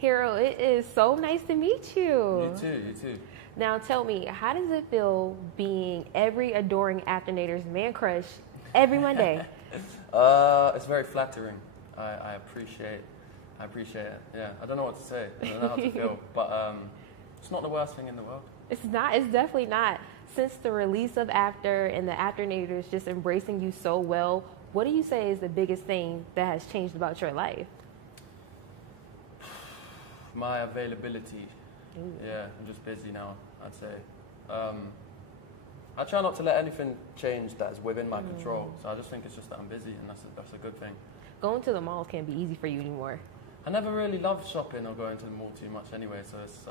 Harold, it is so nice to meet you. You too, you too. Now tell me, how does it feel being every adoring Afternator's man crush every Monday? It's very flattering. I appreciate it. Yeah, I don't know what to say. I don't know how to feel, but it's not the worst thing in the world. It's not. It's definitely not. Since the release of After and the Afternators just embracing you so well, what do you say is the biggest thing that has changed about your life? My availability. Ooh. Yeah, I'm just busy now, I'd say. I try not to let anything change that's within my control. So I just think it's just that I'm busy, and that's a good thing. Going to the malls can't be easy for you anymore. I never really loved shopping or going to the mall too much anyway, so it's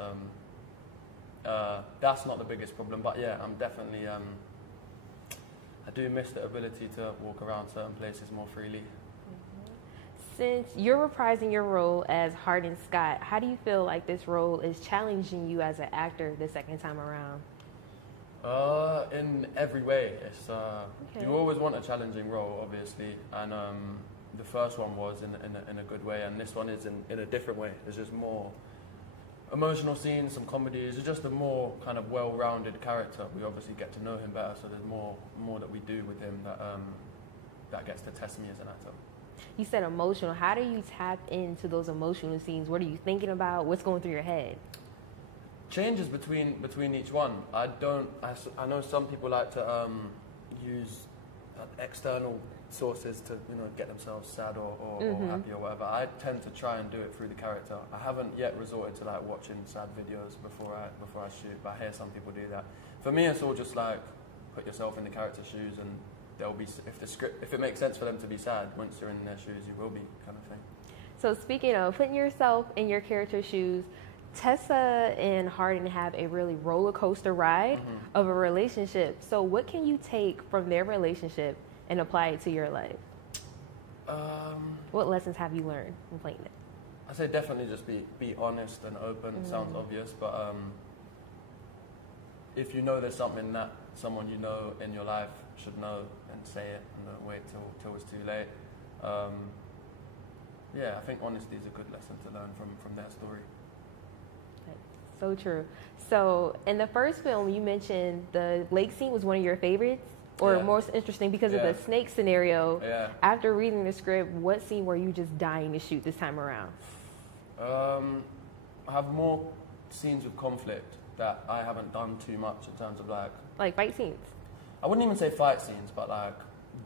that's not the biggest problem. But yeah, I'm definitely I do miss the ability to walk around certain places more freely. Since you're reprising your role as Hardin Scott, how do you feel like this role is challenging you as an actor the second time around? In every way. It's you always want a challenging role, obviously, and the first one was in a good way, and this one is in a different way. There's just more emotional scenes, some comedies. It's just a more kind of well-rounded character. We obviously get to know him better, so there's more that we do with him that gets to test me as an actor. You said emotional. How do you tap into those emotional scenes? What are you thinking about? What's going through your head? Changes between each one. I know some people like to use external sources to get themselves sad or happy or whatever. I tend to try and do it through the character. I haven't yet resorted to like watching sad videos before I shoot, but I hear some people do that. For me, it's all just like put yourself in the character's shoes, and they'll be, if it makes sense for them to be sad, once you're in their shoes, you will be, kind of thing. So speaking of putting yourself in your character's shoes, Tessa and Hardin have a really roller coaster ride of a relationship. So what can you take from their relationship and apply it to your life? What lessons have you learned from playing it? I say definitely just be honest and open. It sounds obvious, but if you know there's something that someone you know in your life should know, then say it and don't wait till it's too late. Yeah, I think honesty is a good lesson to learn from their story. So true. So in the first film, you mentioned the lake scene was one of your favorites, or most interesting because of the snake scenario. Yeah. After reading the script, what scene were you just dying to shoot this time around? I have more scenes with conflict that I haven't done too much in terms of like fight scenes. I wouldn't even say fight scenes, but like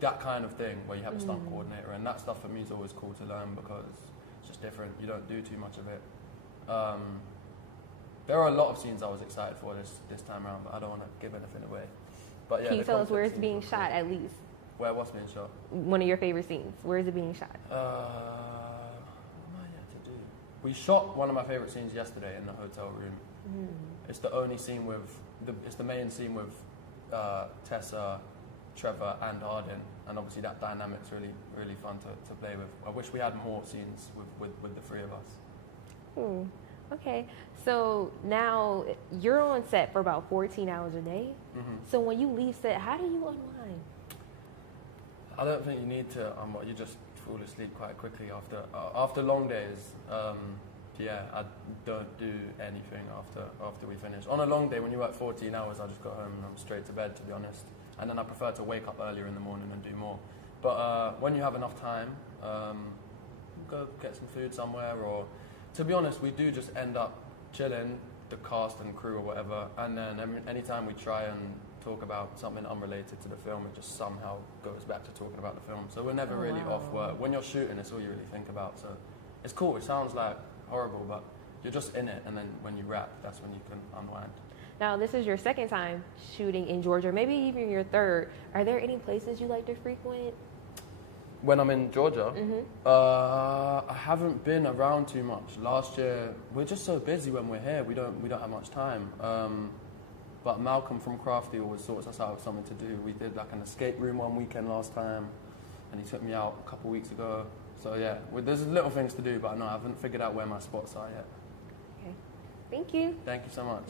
that kind of thing where you have a stunt coordinator, and that stuff for me is always cool to learn because it's just different. You don't do too much of it. There are a lot of scenes I was excited for this time around, but I don't want to give anything away. But yeah, can you tell us where it's being shot at least? Where what's being shot? One of your favorite scenes. Where is it being shot? What am I yet to do? We shot one of my favorite scenes yesterday in the hotel room. It's the only scene it's the main scene with Tessa, Trevor, and Hardin, and obviously that dynamic's really fun to play with. I wish we had more scenes with the three of us. Okay, so now you're on set for about 14 hours a day. So when you leave set, how do you unwind? I don't think you need to unwind. You just fall asleep quite quickly after long days. I don't do anything after we finish. On a long day, when you work 14 hours, I just go home and I'm straight to bed, to be honest. And then I prefer to wake up earlier in the morning and do more. But when you have enough time, go get some food somewhere, or to be honest, we do just end up chilling, the cast and crew or whatever, and then anytime we try and talk about something unrelated to the film, it just somehow goes back to talking about the film. So we're never really off work. When you're shooting, it's all you really think about. So it's cool. It sounds like horrible, but you're just in it, and then when you wrap, that's when you can unwind. Now, this is your second time shooting in Georgia, maybe even your third. Are there any places you like to frequent? When I'm in Georgia, I haven't been around too much. Last year, we're just so busy when we're here. We don't have much time. But Malcolm from Crafty always sorts us out with something to do. We did like an escape room one weekend last time, and he took me out a couple weeks ago. So yeah, there's little things to do, but no, I haven't figured out where my spots are yet. Okay. Thank you. Thank you so much.